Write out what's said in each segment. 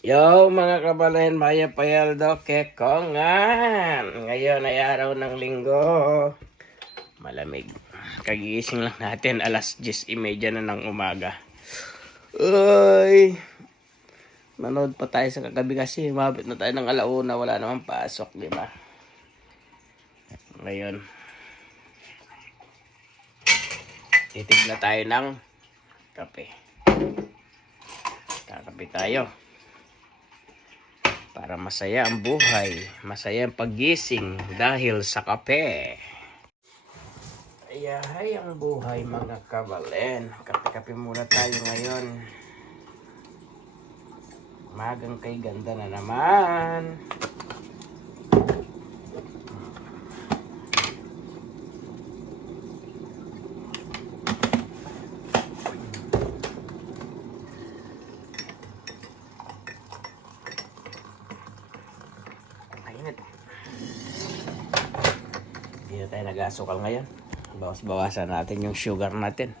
Yo mga kabalen, Maya Payaldo, Kekongan. Ngayon ay araw ng linggo. Malamig. Kagigising lang natin, alas 10.30 na ng umaga. Uy! Manood pa tayo sa kagabi kasi mabit na tayo ng alauna, wala namang pasok, di ba? Ngayon, titigla tayo ng kape. Kakape tayo para masaya ang buhay, masaya ang paggising dahil sa kape. Ayahay ang buhay mga kabalen. Kape-kape muna tayo ngayon. Magang kay ganda na naman. Mainit. Hindi na tayo nag-asukal ngayon. Bawas-bawasan natin yung sugar natin.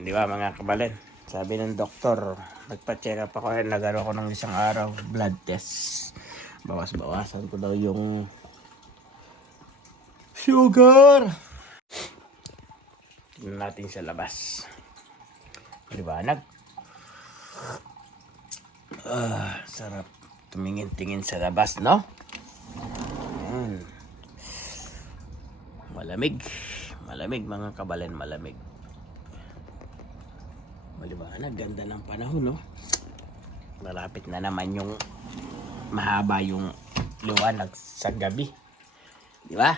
Di ba mga kabalen? Sabi ng doktor, nagpa-check up ako, nagaro ako ng isang araw, blood test. Bawas-bawasan ko daw yung sugar. Tingnan natin sa labas. Liwanag. Ah, sarap tumingin-tingin sa labas, no? Ayan. Malamig. Malamig mga kabalen, malamig. Maliwanag, ganda ng panahon, no? Malapit na naman yung mahaba yung liwanag sa gabi. Di ba?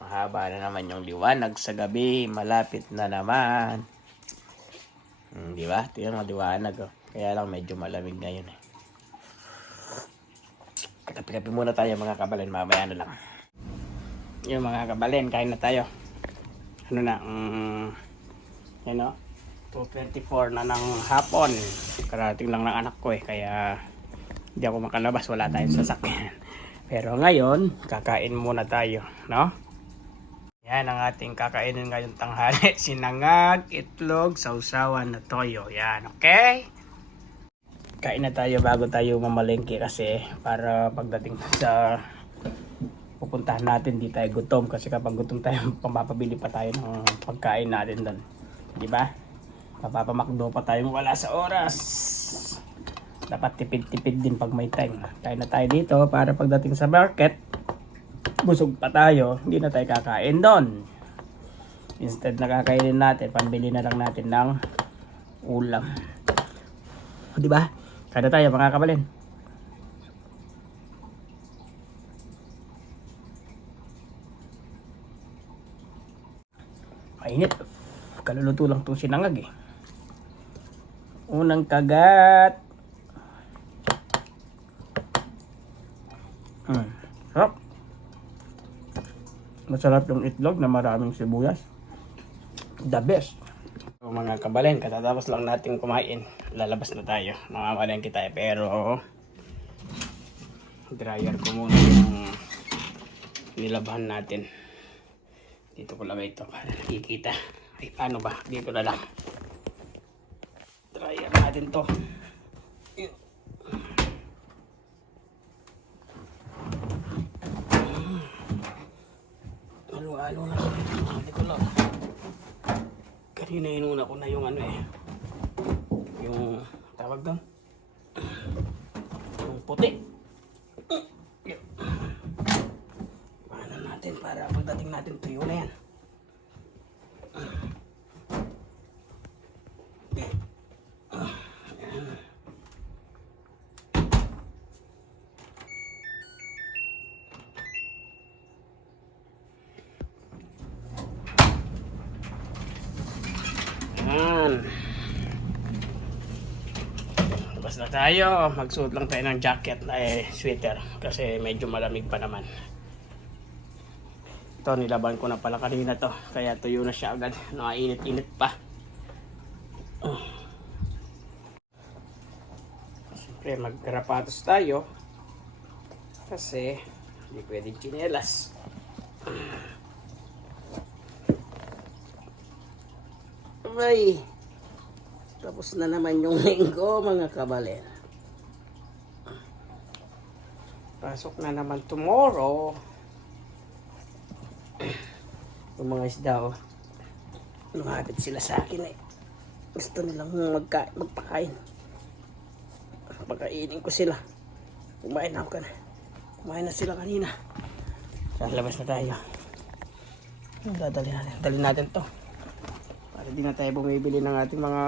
Mahaba na naman yung liwanag sa gabi. Malapit na naman. Hmm, di ba? Tingnan mo liwanag. Oh. Kaya lang medyo malamig ngayon eh. Kape-kape muna tayo mga kabalen. Mamaya na lang. Yung mga kabalen, kain na tayo. Ano na? Um, you know? 2.24 na ng hapon. Karating lang ng anak ko eh. Kaya hindi ako makalabas. Wala tayong sasakyan. Pero ngayon, kakain muna tayo. No? Yan ang ating kakainin ngayong tanghali. Sinangag, itlog, sausawan na toyo. Yan, okay? Kain na tayo bago tayo mamalengke kasi para pagdating sa pupuntahan natin di tayo gutom kasi kapag gutom tayo pamapabili pa tayo ng pagkain natin doon. Di ba? Papapamakdo pa tayo wala sa oras. Dapat tipid-tipid din pag may time. Kain na tayo dito para pagdating sa market busog pa tayo, hindi na tayo kakain doon. Instead na kakainin natin, pambili na lang natin ng ulam. Di ba? Kada tayo mga kabalin. Mainit. Kaluluto lang itong sinangag eh. Unang kagat. Hmm. Sarap. Masarap yung itlog na maraming sibuyas. The best. Mga kabalen, katatapos lang natin kumain. Lalabas na tayo. Namamalengke tayo. Pero, dryer ko muna yung nilabahan natin. Dito ko lagay ito para nakikita. Ay, paano ba? Dito na lang. Dryer natin to. Yun. Halo-halo na. Hindi ko lang. Kanina inuna ko na yung ano eh. Yung tawag doon. Yung puti. Paano natin para pagdating natin tuyo na. Yan. Labas na tayo. Magsuot lang tayo ng jacket na eh, sweater. Kasi medyo malamig pa naman. Ito, nilaban ko na pala kanina to. Kaya tuyo na siya agad. Nakainit-init pa. Siyempre, magkarapatos tayo. Kasi, hindi pwedeng chinelas. Ay, tapos na naman yung linggo mga kabalen. Pasok na naman tomorrow. Yung mga isda, oh. Lumapit sila sa akin eh. Gusto nilang magka magpakain. Pagkainin ko sila. Kumain na ako na. Kumain na sila kanina. Lalabas na tayo. Dadali natin. Dali natin to. Para di na tayo bumibili ng ating mga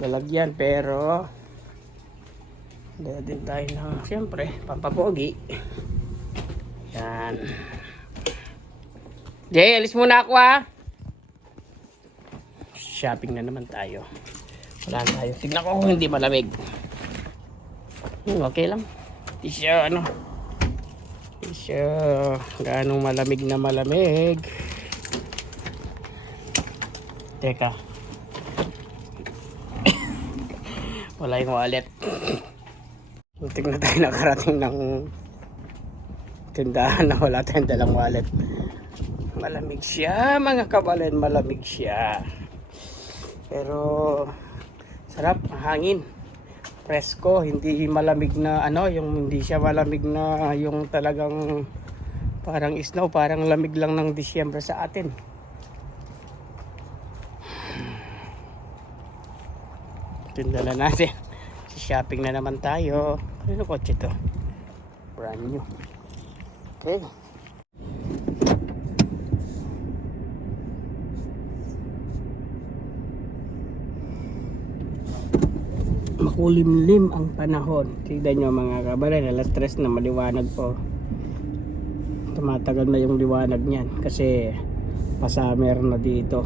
lalagyan. Pero dala din tayo ng siyempre pampapogi. Yan. Jay, alis muna ako ah. Shopping na naman tayo. Wala na tayo. Tignan ko kung hindi malamig. Hmm, okay lang. Hindi ano. Hindi siya malamig na malamig. Teka. Wala yung wallet. Muntik na tayo nakarating ng tindahan na wala tayong dalang wallet. Malamig siya, mga kabalen, malamig siya. Pero sarap, ang hangin. Presko, hindi malamig na ano, yung hindi siya malamig na yung talagang parang snow, parang lamig lang ng Disyembre sa atin. Tinda na natin. Sa shopping na naman tayo. Ano kotse to? Brand new. Okay. makulimlim ang panahon. Tignan nyo mga kabalan, alas 3 na maliwanag po. Tumatagal na yung liwanag niyan kasi pa-summer na dito.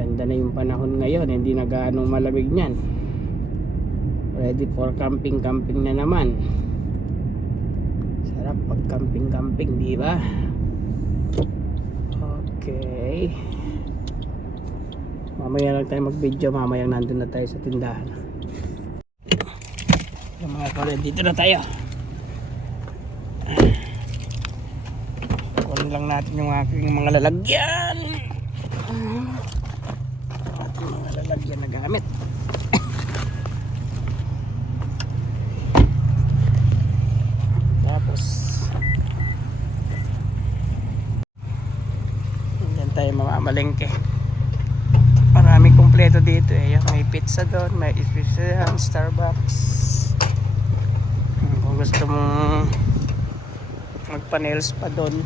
Maganda na yung panahon ngayon, hindi na gaano malamig niyan. Ready for camping, camping na naman. Sarap pag camping, camping, di ba? Okay. Mamaya lang tayo mag-video, mamaya nandun na tayo sa tindahan. Yung mga kaulit, dito na tayo. Kunin lang natin yung aking mga lalagyan. Lalagyan na gamit. Tapos, Diyan tayo mamamalengke. Maraming kumpleto dito eh. Yan, May pizza doon, may pizza yan, Starbucks. Kung gusto mo magpa-nails pa doon.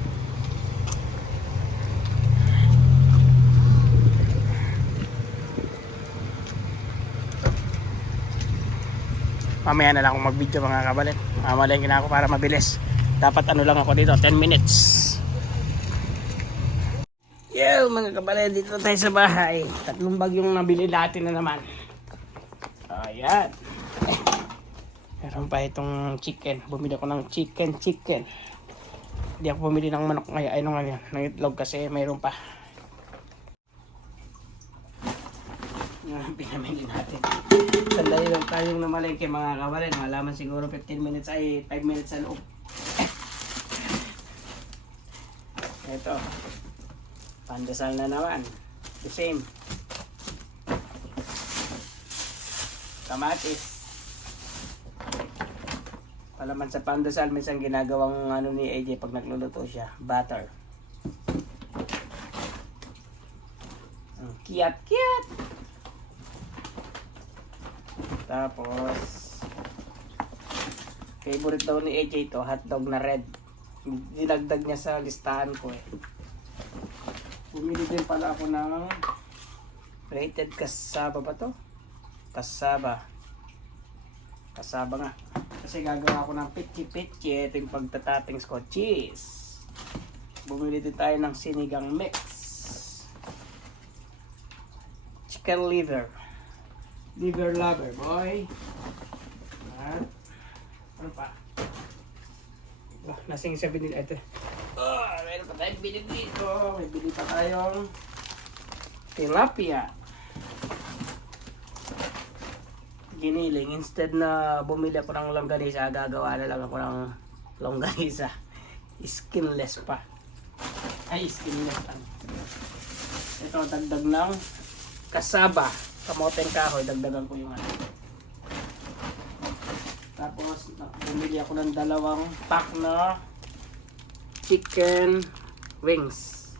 Mamaya na lang ako mag-video mga kabalit. Mamalengke na ako para mabilis. Dapat ano lang ako dito, 10 minutes. Yo, mga kabalay, dito tayo sa bahay. Tatlong bag yung nabili natin na naman. Ayan. Meron pa itong chicken. Bumili ako ng chicken, chicken. Hindi ako bumili ng manok ngayon. Ay, nung ano. Ng itlog kasi mayroon pa. Ang pinamili natin. Sandali lang tayong namalengke mga kabalay. Malaman siguro 15 minutes ay 5 minutes sa loob. Ito. Pandesal na naman. The same. Kamatis. Palaman sa pandesal, minsan ginagawang ano ni AJ pag nagluluto siya. Butter. Ang Kiyat, kiyat. Tapos, favorite daw ni AJ to, hotdog na red. Dinagdag niya sa listahan ko eh. Bumili din pala ako ng rated kasaba ba to? Kasaba. Kasaba nga. Kasi gagawa ako ng pitchi-pitchi. Ito yung pagtatappings ko. Cheese. Bumili din tayo ng sinigang mix. Chicken liver. Liver lover, boy. At, ano pa? Oh, nasing sabi nila ito. Oh, meron pa tayong bili dito. May bili pa tayong tilapia. Giniling. Instead na bumili ako ng longganisa, gagawa na lang ako ng longganisa. Skinless pa. Ay, skinless. Ito, dagdag ng kasaba. Kamoteng kahoy, dagdagan ko yung ano. Tapos, Bumili ako ng dalawang pack na chicken wings.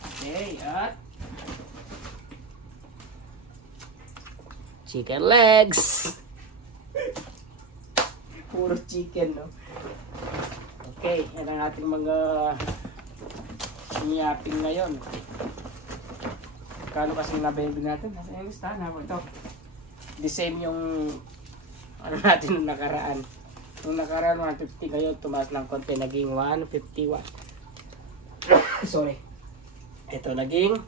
Okay, at chicken legs. Puro chicken, no? Okay, yan ang ating mga sinyapping ngayon. Kano kasi nabibig natin? Nasa yung listahan ako ito. The same yung ano natin nung nakaraan. Nung nakaraan 150 ngayon, tumaas ng konti, naging 151. Sorry. Ito naging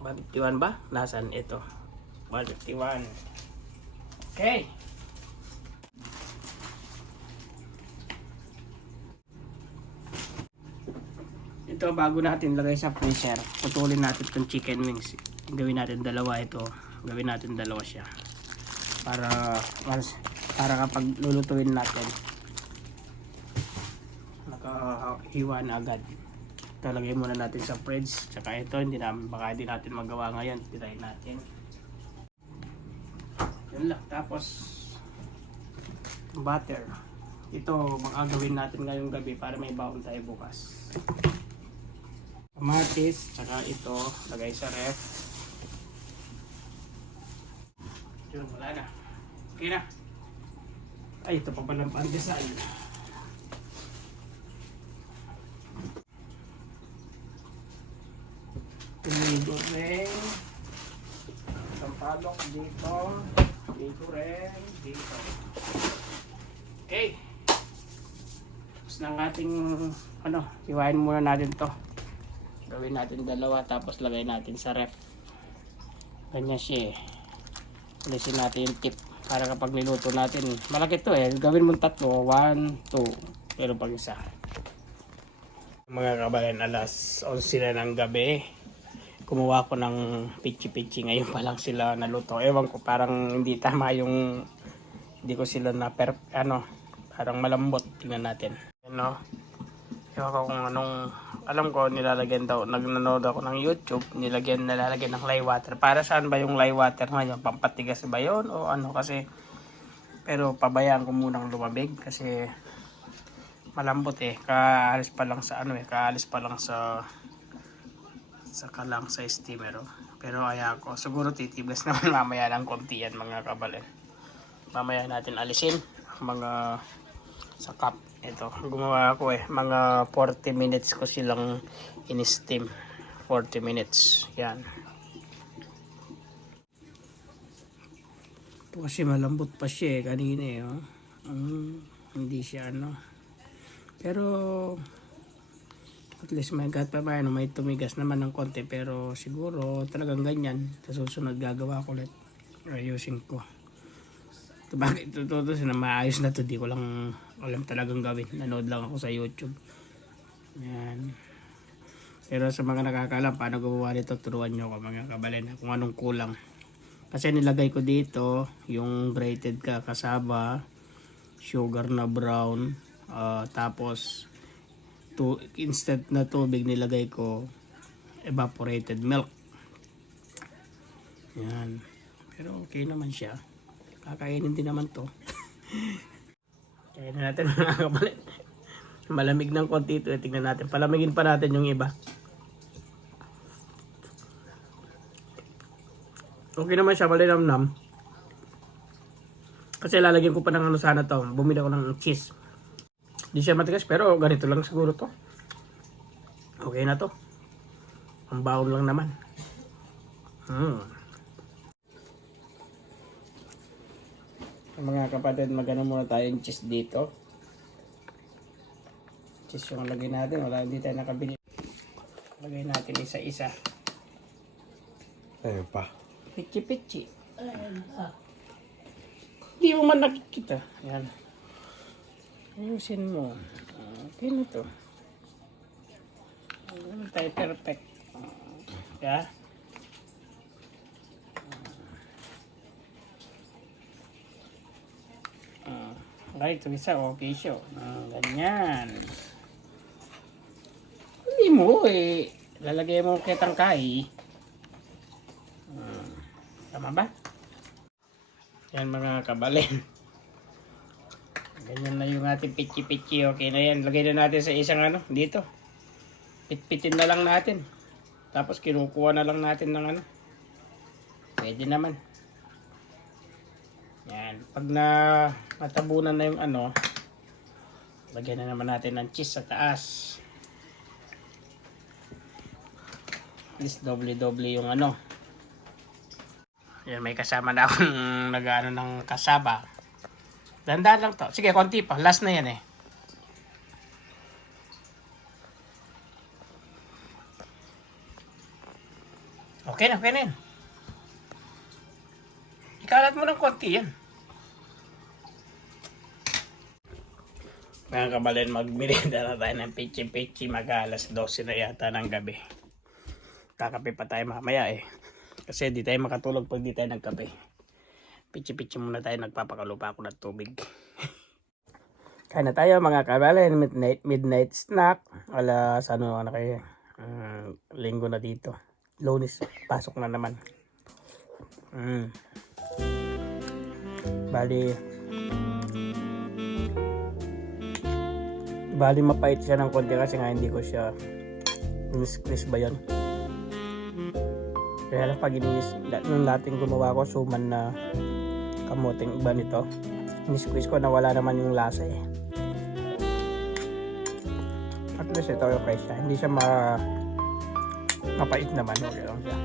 151 ba? Nasaan ito? 151. Okay. Ito bago natin lagay sa freezer, putulin natin itong chicken wings. Gawin natin dalawa ito. Gawin natin dalawa siya. Para mas para kapag lulutuin natin nakahiwa na agad. Ito lagay muna natin sa fridge. Tsaka ito hindi namin baka hindi natin magawa ngayon. Tirayin natin. Yun lang. Tapos butter. Ito baka gawin natin ngayong gabi para may baon tayo bukas kamatis, tsaka ito, lagay sa ref. Yun, wala na. Okay na. Ay, ito pa palang pandesal. Tumigo rin. Sampalok dito. Tumigo rin dito. Okay. Tapos ng ating, ano, iwain muna natin to gawin natin dalawa tapos lagay natin sa ref. Ganyan siya eh. Alisin natin yung tip para kapag niluto natin malaki to eh. Gawin mo tatlo 1, 2 pero pag isa. Mga kabayan alas 11 na ng gabi. Kumuha ko ng pichi pichi ngayon pa lang sila naluto. Ewan ko parang hindi tama yung hindi ko sila na per ano parang malambot. Tingnan natin. Ano ewan ko kung anong alam ko nilalagyan daw nagnanood ako ng YouTube nilagyan nilalagyan ng lye water. Para saan ba yung lye water ngayon? Pampatigas ba yun o ano? Kasi pero pabayaan ko munang lumabig kasi malambot eh. Kaalis pa lang sa ano eh kaalis pa lang sa sa kalang sa steamer oh. pero aya ko. Siguro titiblas naman mamaya ng konti yan mga kabalen mamaya natin alisin mga sa cup ito gumawa ako eh mga 40 minutes ko silang in-steam 40 minutes yan ito kasi malambot pa siya eh kanina eh oh. Mm, hindi siya ano pero at least may gat pa ano, may tumigas naman ng konti pero siguro talagang ganyan sa susunod gagawa ko ulit ayusin ko ito bakit ito to, to, to na maayos na to di ko lang alam talagang gawin nanood lang ako sa youtube. Yan pero sa mga nakakalam paano gumawa nito? Turuan nyo ako mga kabalin kung anong kulang. Kasi nilagay ko dito yung grated ka kasaba sugar na brown ah, tapos to, instead na tubig nilagay ko evaporated milk. Yan pero okay naman siya. Kakainin din naman to kainin natin mga kapalit. Malamig ng konti ito tingnan natin. Palamigin pa natin yung iba. Okay naman siya malinamnam kasi lalagyan ko pa ng ano sana to. Bumili ako ng cheese. Di siya matigas pero ganito lang siguro to. Okay na to. Ang baon lang naman. Hmm mga kapatid, magano muna tayong cheese dito. Cheese yung lagay natin. Wala, hindi tayo nakabili. Lagay natin isa-isa. Ayun pa. Pichi-pichi. Hindi mo man nakikita. Yan. Ayusin mo. Okay na to. Ano tayo perfect. Yeah. Ah, okay, ito isa, okay siya. Ah, ganyan. Hindi mo eh. Lalagay mo kitang kai. Ah, tama ba? Yan mga kabalin. Ganyan na yung ating pichi-pichi. Okay na yan. Lagay na natin sa isang ano, dito. Pitpitin na lang natin. Tapos kinukuha na lang natin ng ano. Pwede naman. Yan. Pag na natabunan na yung ano, lagyan na naman natin ng cheese sa taas. At least doble-doble yung ano. Yan, may kasama na akong nag-ano ng kasaba. Dandan lang to. Sige, konti pa. Last na yan eh. Okay na, okay na yan. Ikalat mo ng konti yan. Mga kabalin, magmerienda na tayo ng pichi-pichi mag alas 12 na yata ng gabi. Kakape pa tayo mamaya eh. Kasi di tayo makatulog pag di tayo nagkape. Pichi-pichi muna tayo, nagpapakalupa ako ng tubig. Kain na tayo mga kabalin, midnight, midnight snack. Alas ano na kayo, mm, linggo na dito. Lunes, pasok na naman. Mm. Bali, bali mapait siya ng konti kasi nga hindi ko siya inis ba yun? Kaya lang pag inis, nung dating gumawa ko, suman na kamuting iba nito. Inisqueeze ko na wala naman yung lasa eh. At least ito price niya. Hindi siya ma mapait naman. Okay lang siya.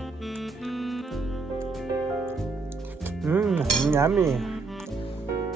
Mmm, yummy.